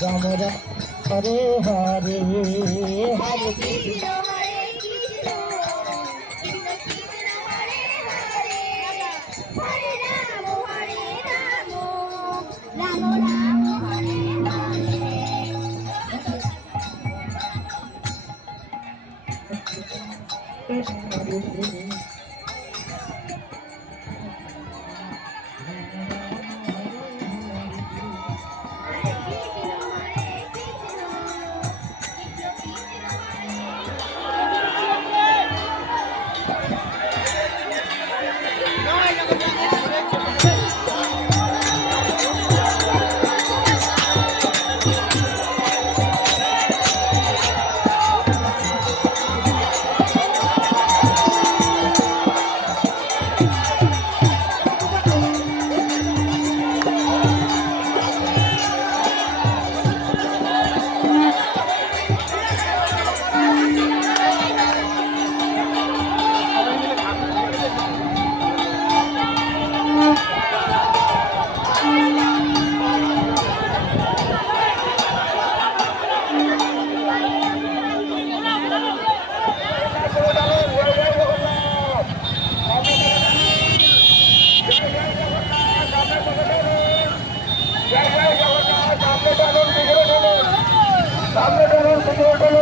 Ram Ram Hare Hare Hare Krishna Hare Krishna Krishna Krishna Dollar cigarette dollar cigarette